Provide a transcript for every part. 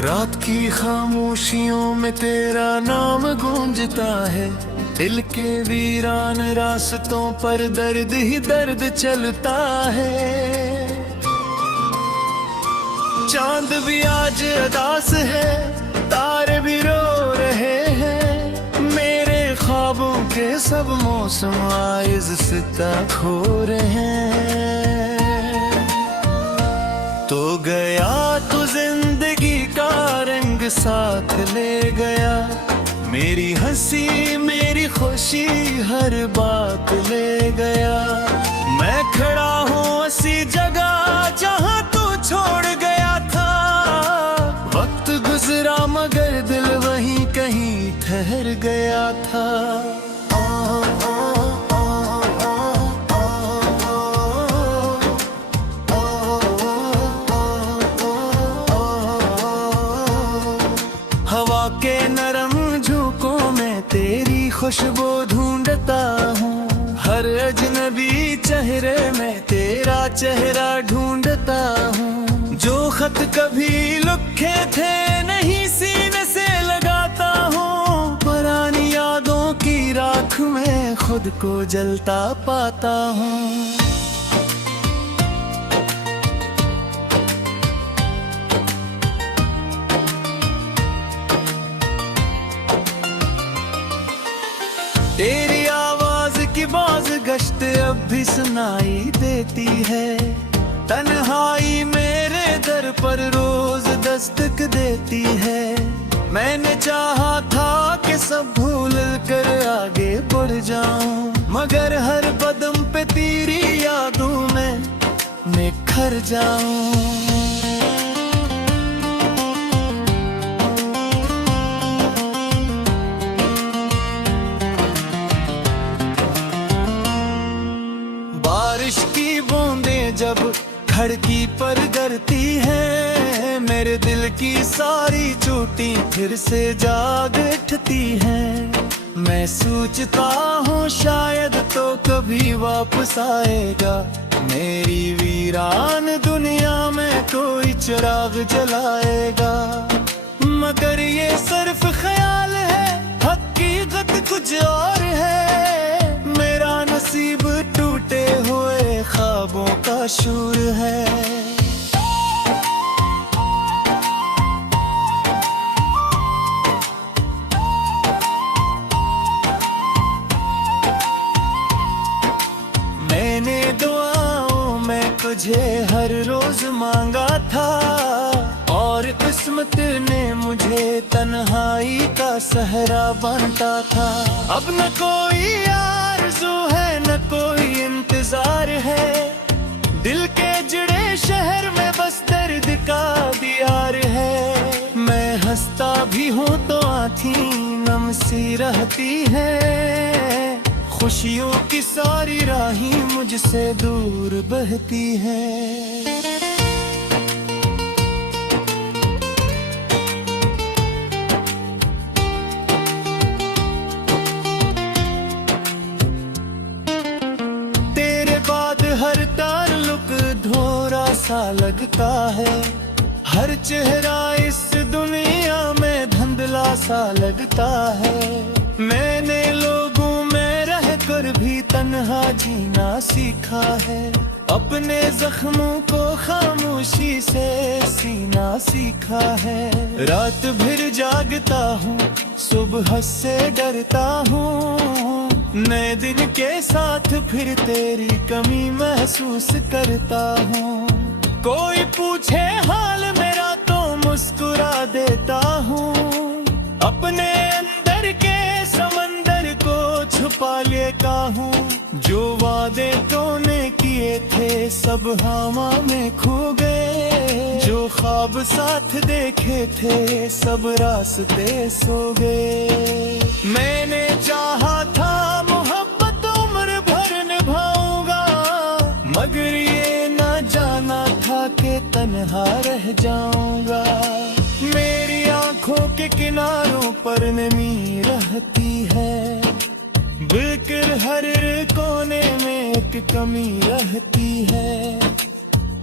रात की खामोशियों में तेरा नाम गूंजता है। दिल के वीरान रास्तों पर दर्द ही दर्द चलता है। चांद भी आज उदास है, तारे भी रो रहे हैं। मेरे ख्वाबों के सब मौसम आइज़ सिता खो रहे हैं। तो गया तो जिंदगी का रंग साथ ले गया। मेरी हंसी मेरी खुशी हर बात ले गया। मैं खड़ा हूँ उसी जगह जहाँ तू छोड़ गया था। वक्त गुजरा मगर दिल वहीं कहीं ठहर गया था। हवा के नरम झोंकों में तेरी खुशबू ढूंढता हूँ। हर अजनबी चेहरे में तेरा चेहरा ढूंढता हूँ। जो खत कभी लिखे थे नहीं सीने से लगाता हूँ। पुरानी यादों की राख में खुद को जलता पाता हूँ। तेरी आवाज की बाज गश्त अब भी सुनाई देती है। तन्हाई मेरे दर पर रोज दस्तक देती है। मैंने चाहा था कि सब भूल कर आगे बढ़ जाऊं, मगर हर कदम पे तेरी यादों में निखर जाऊं। बारिश की बूंदें जब खिड़की पर गिरती हैं, मेरे दिल की सारी चोटी फिर से जाग उठती हैं। मैं सोचता हूँ शायद तो कभी वापस आएगा। मेरी वीरान दुनिया में कोई चिराग जलाएगा। मगर ये सिर्फ ख्याल है, हकीकत कुछ और है। मेरा नसीब टूटे हुए ख्वाबों का शूर है। मैंने दुआओं में तुझे हर रोज मांगा था, और किस्मत ने मुझे तन्हाई का सहरा बांटा था। अब न कोई आरज़ू है न कोई इंतजार है। दिल के जुड़े शहर में बस दर्द का दियार है। मैं हंसता भी हूँ तो आँखें नम सी रहती है। खुशियों की सारी राहें मुझसे दूर बहती हैं। हर ताल्लुक धोरा सा लगता है। हर चेहरा इस दुनिया में धुंधला सा लगता है। मैंने लोगों में रहकर भी तन्हा जीना सीखा है। अपने जख्मों को खामोशी से सीना सीखा है। रात भर जागता हूँ, सुबह से डरता हूँ। नए दिन के साथ फिर तेरी कमी महसूस करता हूँ। कोई पूछे हाल मेरा तो मुस्कुरा देता हूँ। अपने अंदर के समंदर को छुपा लेता हूँ। जो वादे तूने किए थे सब हवा में खो गए। जो ख्वाब साथ देखे थे सब रास्ते सो गए। मैंने चाहा था मोहब्बत उम्र भर निभाऊंगा, मगर ये न जाना था कि तन्हा रह जाऊंगा। मेरी आंखों के किनारों पर नमी रहती है। बिल्कुल हर कोने में एक कमी रहती है।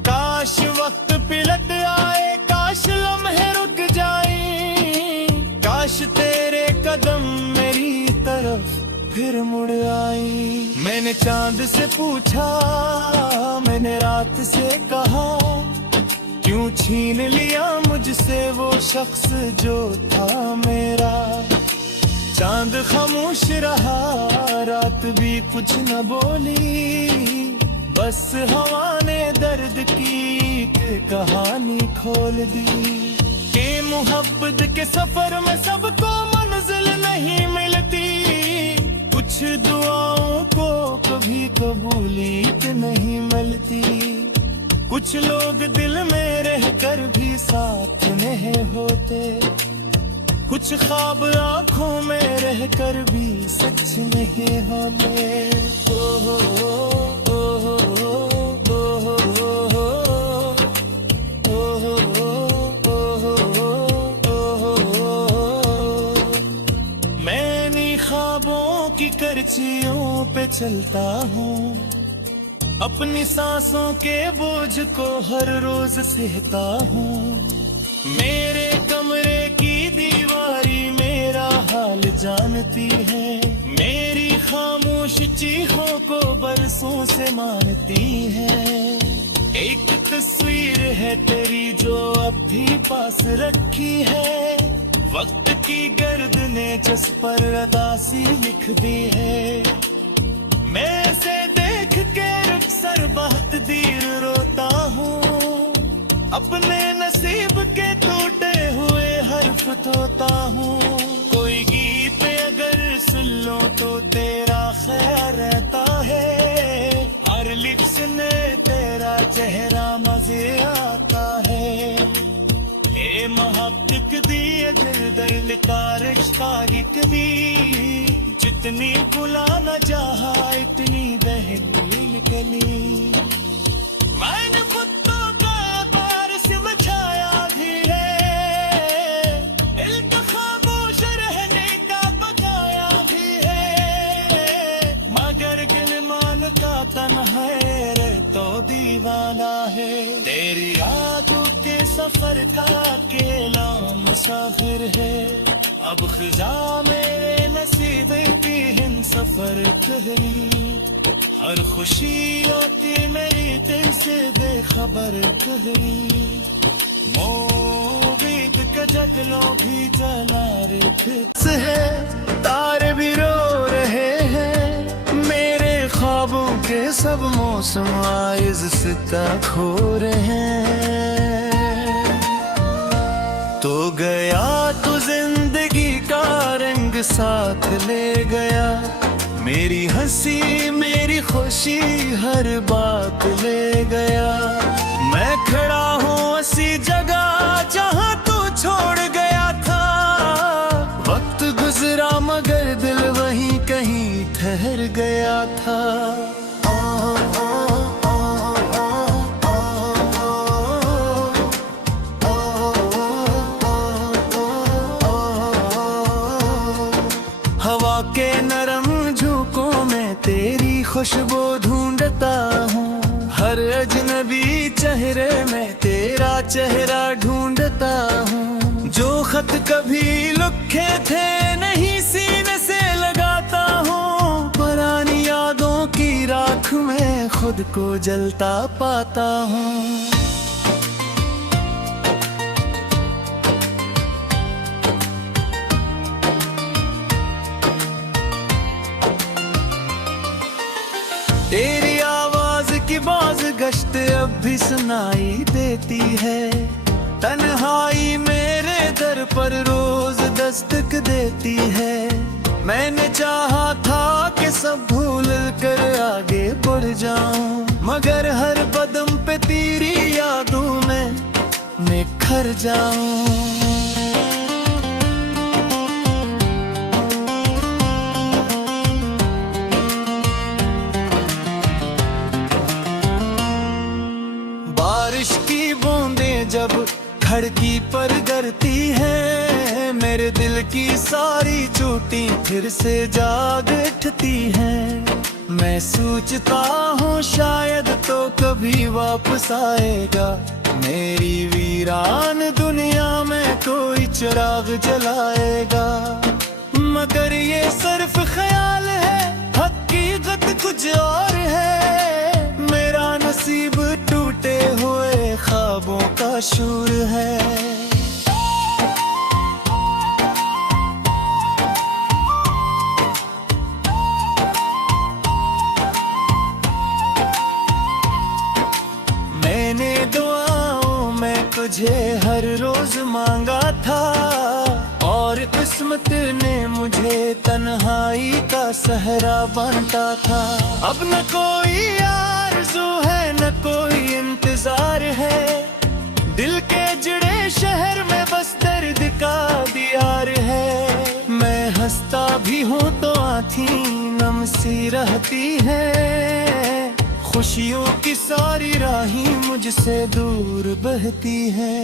काश वक्त पिलट आए, काश लम्हे रुक जाए। चांद से पूछा, मैंने रात से कहा, क्यों छीन लिया मुझसे वो शख्स जो था मेरा। चांद खामोश रहा, रात भी कुछ न बोली, बस हवा ने दर्द की एक कहानी खोल दी कि मोहब्बत के सफर में सबको मंजिल नहीं मिलती, कुछ दुआओं को कभी कबूलियत नहीं मिलती, कुछ लोग दिल में रहकर भी साथ नहीं होते, कुछ ख्वाब आंखों में रहकर भी सच नहीं होते। ओ हो ओ हो ओ हो। मैं इन ख्वाबों की करचियों पे चलता हूँ, अपनी सांसों के बोझ को हर रोज सहता हूँ। मेरे कमरे की दीवारी मेरा हाल जानती है, मेरी खामोश चीखों को बरसों से मानती है। एक तस्वीर है तेरी जो अब भी पास रखी है, वक्त की गर्द ने जिस पर अदासी लिख दी है। मैं से देख के रुखसर बहुत देर रोता हूँ, अपने नसीब के टूटे हुए हर्फ धोता हूँ। कोई गीत अगर सुन लो तो तेरा ख्याल रहता है, हर लिप्स ने तेरा चेहरा मजे आता है। ए महब्बत दी अगर दिल का रिश्ता लिख दी, जितनी बुला न चाहा इतनी दहलील गली। मैंने कुत्तों का बारिश में छाया भी है, इल्क खामोश रहने का बताया भी है, मगर गिलमान का तन है रे तो दीवाना है। तेरी यादों के सफर का अकेला मुसाफिर है, अब खिजा मेरे नसीब भी हिम सफर कहरी। हर खुशी होती मेरी दिल से बेखबर कहरी, मोबीद का जगलों भी जला रखते है। तारे भी रो रहे हैं, मेरे ख्वाबों के सब मौसम आइज सिता खो रहे हैं। तो गया तो जिंदगी का रंग साथ ले गया, मेरी हंसी मेरी खुशी हर बात ले गया। मैं खड़ा हूँ ऐसी जगह जहाँ तू छोड़ गया था, वक्त गुजरा मगर दिल वहीं कहीं ठहर गया था। हवा के नरम झोंकों में तेरी खुशबू ढूंढता हूँ, हर अजनबी चेहरे में तेरा चेहरा ढूंढता हूँ। जो खत कभी लिखे थे नहीं सीने से लगाता हूँ, पुरानी यादों की राख में खुद को जलता पाता हूँ। तेरी आवाज की बाज गश्त अब भी सुनाई देती है, तन्हाई मेरे दर पर रोज दस्तक देती है। मैंने चाहा था कि सब भूल कर आगे बढ़ जाऊं, मगर हर कदम पे तेरी यादों में निखर जाऊं। बारिश की बूंदें जब खिड़की पर गिरती है, मेरे दिल की सारी चोटी फिर से जाग उठती है। मैं सोचता हूँ शायद तो कभी वापस आएगा, मेरी वीरान दुनिया में कोई चिराग जलाएगा। मगर ये सिर्फ ख्याल है, हक की हकीकत कुछ और है, मेरा नसीब टूटे हुए ख्वाबों का शूर है। मैंने दुआओं में तुझे हर रोज मांगा था, और किस्मत ने मुझे तन्हाई का सहरा बांटा था। अब न कोई आरज़ू है न कोई इंतजार है, दिल के जुड़े शहर में बस दर्द का दियार है। मैं हंसता भी हूँ तो आँखें नम सी रहती है, खुशियों की सारी राहें मुझसे दूर बहती है।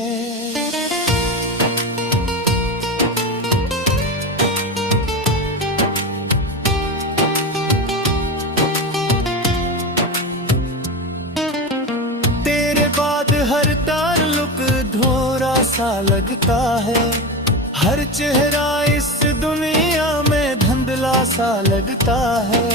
तेरे बाद हर ताल्लुक धोरा सा लगता है, हर चेहरा इस दुनिया में धुंधला सा लगता है।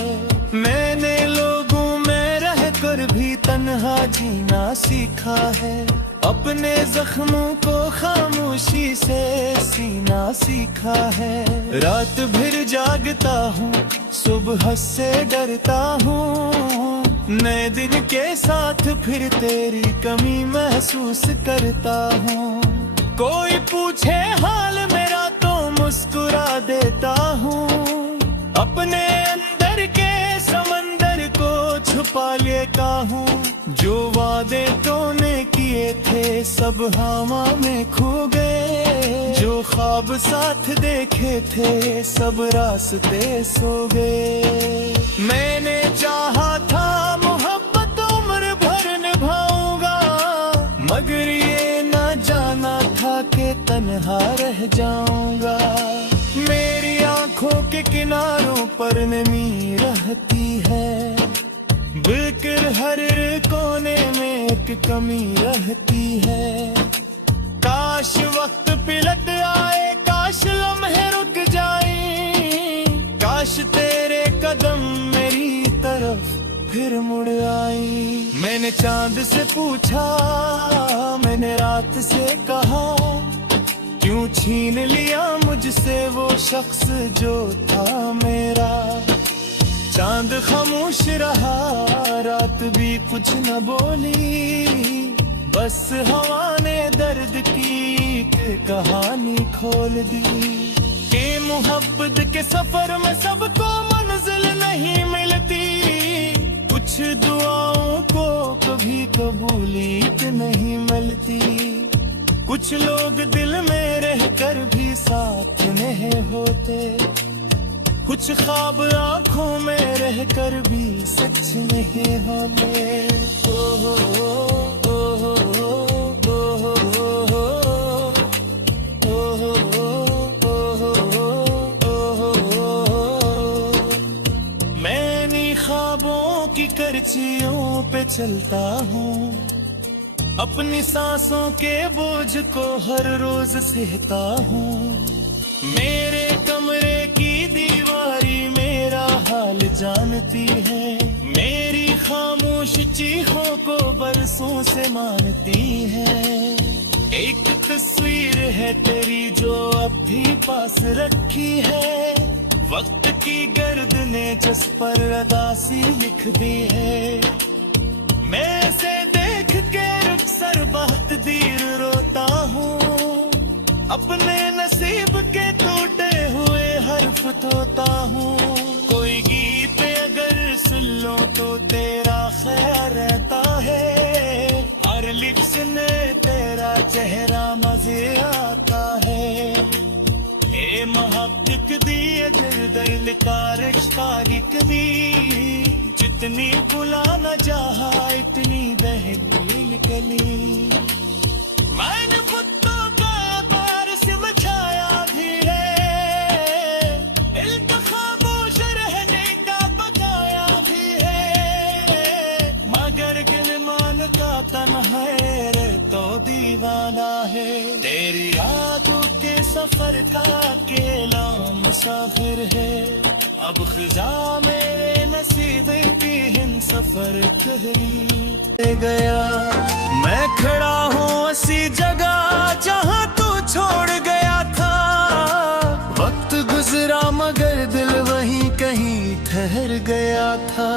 मैंने लोगों में रहकर भी तन्हा जीना सीखा है, अपने जख्मों को खामोशी से सीना सीखा है। रात भर जागता हूँ, सुबह से डरता हूँ, नए दिन के साथ फिर तेरी कमी महसूस करता हूँ। कोई पूछे हाल मेरा तो मुस्कुरा देता हूँ, अपने अंदर के समंदर को छुपा लेता हूँ। जो वादे तूने किए थे सब हवा में खो गए, जो ख्वाब साथ देखे थे सब रास्ते सो गए। मैंने चाहा था मोहब्बत उम्र भर निभाऊंगा, मगर ये ना जाना था कि तन्हा रह जाऊंगा। मेरी आंखों के किनारों पर नमी रहती है, बिल्कुल हर कोने में एक कमी रहती है। काश वक्त पिलट आए, काश लम्हे रुक जाए, काश तेरे कदम मेरी तरफ फिर मुड़ आई। मैंने चांद से पूछा, मैंने रात से कहा, क्यों छीन लिया मुझसे वो शख्स जो था मेरा। चांद खामोश रहा, रात भी कुछ न बोली, बस हवा ने दर्द की एक कहानी खोल दी। कि मोहब्बत के सफर में सबको मंजिल नहीं मिलती, कुछ दुआओं को कभी कबूलियत नहीं मिलती। कुछ लोग दिल में रहकर भी साथ नहीं होते, कुछ ख्वाब आंखों में रहकर भी सच नहीं होते। ओ हो ओ हो ओ हो मैं ख्वाबों की करचियों पे चलता हूँ, अपनी सांसों के बोझ को हर रोज सहता हूँ। मेरे कमरे की दीवारी मेरा हाल जानती है, मेरी खामोश चीखों को बरसों से मानती है। एक तस्वीर है तेरी जो अब भी पास रखी है, वक्त की गर्द ने जिस पर अदासी लिख दी है। मैं से देख के रुखसर बहुत देर रोता हूँ, अपने नसीब के टूटे हुए हर्फ धोता हूँ। कोई गीत अगर सुन लो तो तेरा ख्याल रहता है, हर लिखने तेरा चेहरा मजे आता है। ए महब्बत दी दिल का रिश्ता लिख दी, जितनी भुला न चाहा इतनी दहलील गली। मैंने खुद तो बारिश में छाया भी है, इल्म खामोश रहने का बताया भी है, मगर गिलमान का तन्हा रे तो दीवाना है। तेरी यादों के सफर का अकेला मुसाफिर है, अब खिजा मेरे नसीब की हिम सफर कहरी गया। मैं खड़ा हूँ ऐसी जगह जहाँ तू छोड़ गया था। वक्त गुजरा मगर दिल वहीं कहीं ठहर गया था।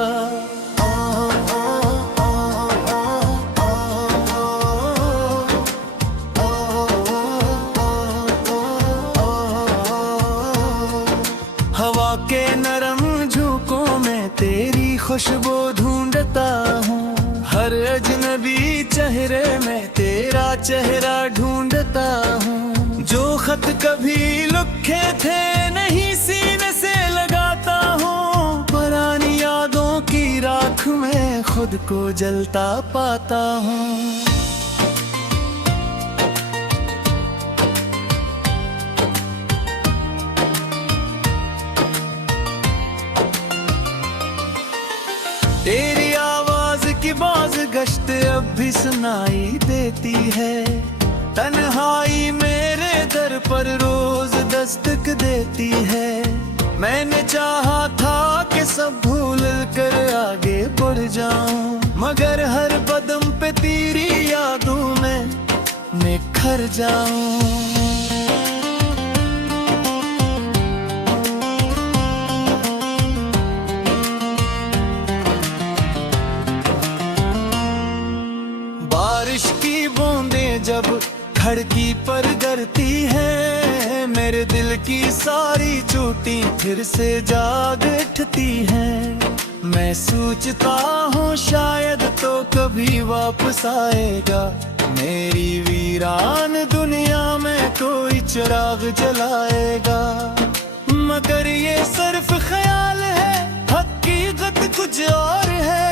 हवा के नरम झोंकों में तेरी खुशबू ढूंढता हूँ। हर अजनबी चेहरे में तेरा चेहरा ढूंढता हूँ। जो खत कभी लिखे थे नहीं सीने से लगाता हूँ। पुरानी यादों की राख में खुद को जलता पाता हूँ। तेरी आवाज की बाज गश्त अब भी सुनाई देती है। तन्हाई मेरे दर पर रोज दस्तक देती है। मैंने चाहा था कि सब भूल कर आगे बढ़ जाऊं, मगर हर कदम पे तेरी यादों में निखर जाऊं। बारिश की बूंदें जब खिड़की पर गिरती है, मेरे दिल की सारी चोटी फिर से जाग उठती है। मैं सोचता हूँ शायद तो कभी वापस आएगा। मेरी वीरान दुनिया में कोई चिराग जलाएगा। मगर ये सिर्फ ख्याल है, हकीकत कुछ और है।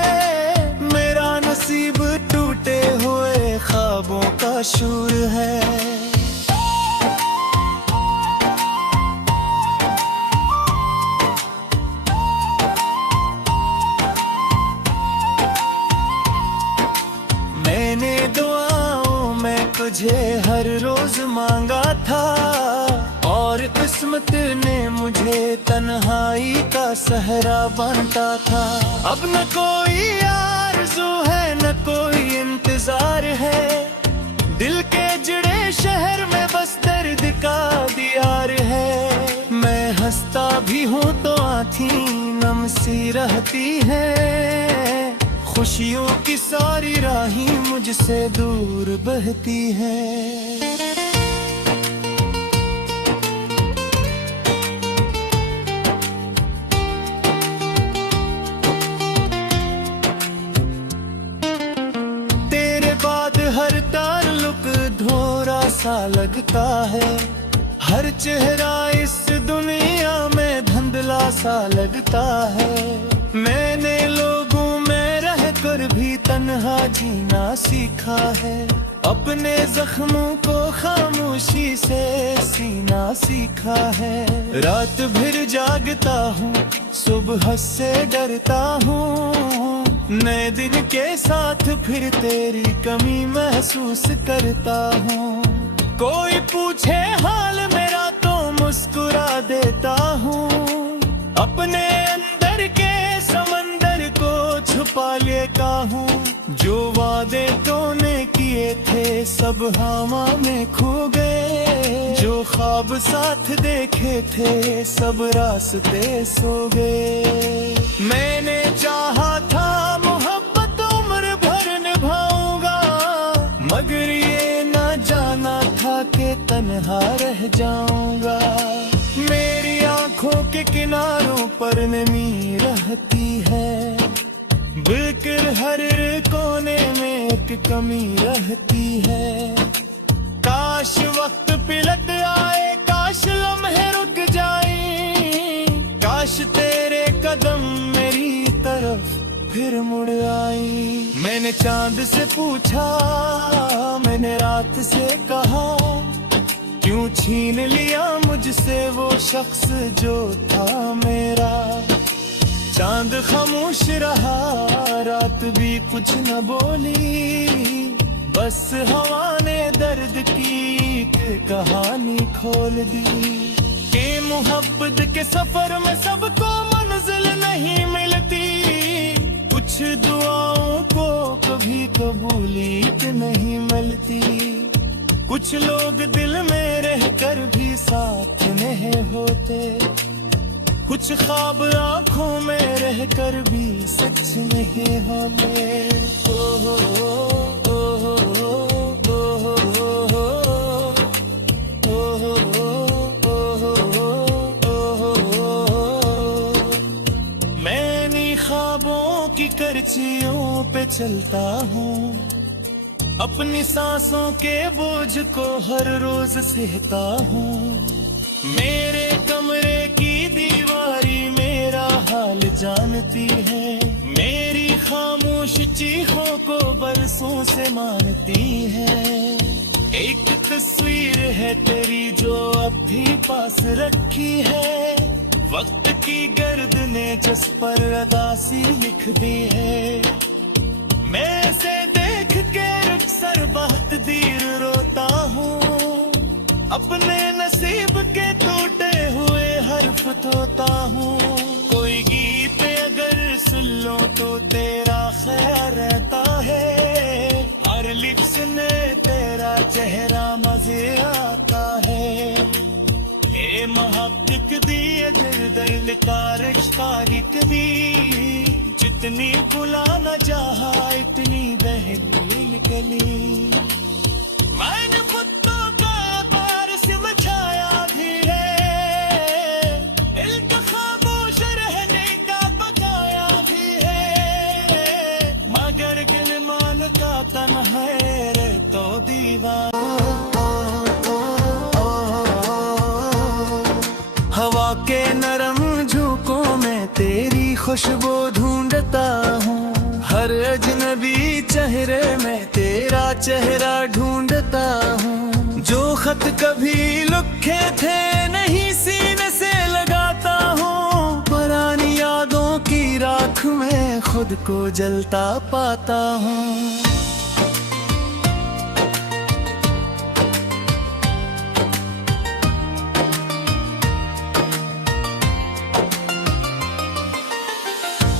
मेरा नसीब टूटे हुए ख्वाबों का शूर है। मैंने दुआओं में तुझे हर रोज मांगा था, और किस्मत ने मुझे तन्हाई का सहरा बांटा था। अब न कोई आरज़ू है न कोई इंतजार है। दिल के जुड़े शहर में बस दर्द का दियार है। मैं हंसता भी हूँ तो आँखें नम सी रहती है। खुशियों की सारी राहें मुझसे दूर बहती है। तेरे बाद हर ताल्लुक अधूरा सा लगता है। हर चेहरा इस दुनिया में धुंधला सा लगता है। मैंने लोगों में रहकर भी तन्हा जीना सीखा है। अपने जख्मों को खामोशी से सीना सीखा है। रात भर जागता हूँ, सुबह से डरता हूँ। नए दिन के साथ फिर तेरी कमी महसूस करता हूँ। कोई पूछे हाल मेरा तो मुस्कुरा देता हूँ। अपने अंदर के समंदर को छुपा लेता हूँ। जो वादे तूने किए थे सब हवा में खो गए। जो ख्वाब साथ देखे थे सब रास्ते सो गए। मैंने चाहा था मोहब्बत उम्र भर निभाऊंगा, मगर ये ना जाना था कि तन्हा रह जाऊंगा। मेरी आंखों के किनारों पर नमी रहती है। बिल्कुल हर कोने में एक कमी रहती है। काश वक्त पिलट आए, काश लम्हे रुक जाए। काश तेरे कदम मेरी तरफ फिर मुड़ आई। मैंने चांद से पूछा, मैंने रात से कहा, क्यों छीन लिया मुझसे वो शख्स जो था मेरा। चांद खामोश रहा, रात भी कुछ न बोली। बस हवा ने दर्द की एक कहानी खोल दी। कि मोहब्बत के सफर में सबको मंजिल नहीं मिलती, कुछ दुआओं को कभी कबूलियत नहीं मिलती, कुछ लोग दिल में रहकर भी साथ नहीं होते, कुछ ख्वाब आंखों में रहकर भी सच नहीं होते। ओ हो ओ हो ओ हो ख्वाबों की करचियों पे चलता हूँ, अपनी सांसों के बोझ को हर रोज सहता हूँ, मेरे कमरे की दीवारी मेरा हाल जानती है, मेरी खामोश चीखों को बरसों से मानती है, एक तस्वीर है तेरी जो अब भी पास रखी है, वक्त की गर्द ने जिस पर अदासी लिख दी है, मैं से देख के रुखसर बहुत देर रोता हूँ, अपने नसीब के टूटे हुए हर्फ धोता हूँ, कोई गीत अगर सुन लो तो तेरा ख्याल रहता है, हर लिप्स ने तेरा चेहरा मजे आता है, ए महब्बत दी अगर दिल का रिश्ता दी, जितनी भुला न चाहा इतनी दहलील गली, मैंने खुद तो बारिश में छाया भी है, इल्क खामोश रहने का बकाया भी है, मगर दिल मानता तन्हा है तो दीवाना, हवा के नरम झोंकों में तेरी खुशबू ढूंढता हूँ, हर अजनबी चेहरे में तेरा चेहरा ढूंढता हूँ, जो खत कभी लिखे थे नहीं सीने से लगाता हूँ, पुरानी यादों की राख में खुद को जलता पाता हूँ।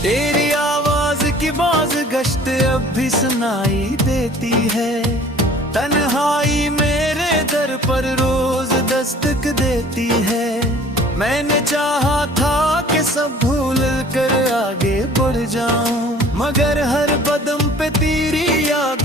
तेरी आवाज की बाज गश्त अब भी सुनाई देती है, तन्हाई मेरे दर पर रोज दस्तक देती है, मैंने चाहा था कि सब भूल कर आगे बढ़ जाऊं, मगर हर कदम पे तेरी याद